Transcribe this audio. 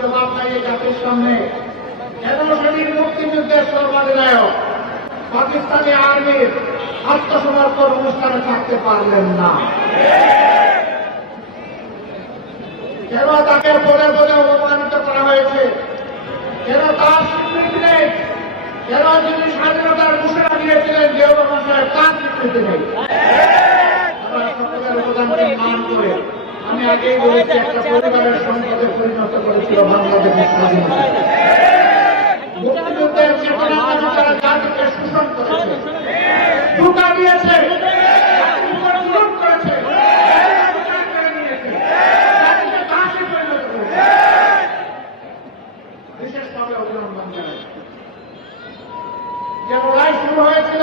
জবাব নাই জাতির সামনে। কেন সেদিন মুক্তিযুদ্ধের সর্বাধিনায়ক পাকিস্তানি আর্মির আত্মসমর্পণ অনুষ্ঠানে থাকতে পারলেন না? কেন তাকে বলে বলে অপমানিত করা হয়েছে? কেন তার স্বীকৃতি নেই? কেন যিনি স্বাধীনতার ঘোষণা দিয়েছিলেন জিয়াউর রহমান সাহেব তার স্বীকৃতি নেই? সকলের অবদানকে মান করে আমি আগেই বলেছি, একটা পরিবারের সম্পদে পরিণত করেছিল বাংলাদেশের স্বাধীনতা। মুক্তিযুদ্ধের চেতনা তারা জাতিকে শোষণ করেছে, ধোঁকা দিয়েছে, করেছে, বিশেষভাবে অভিনন্দন জানাই। যে লড়াই শুরু হয়েছিল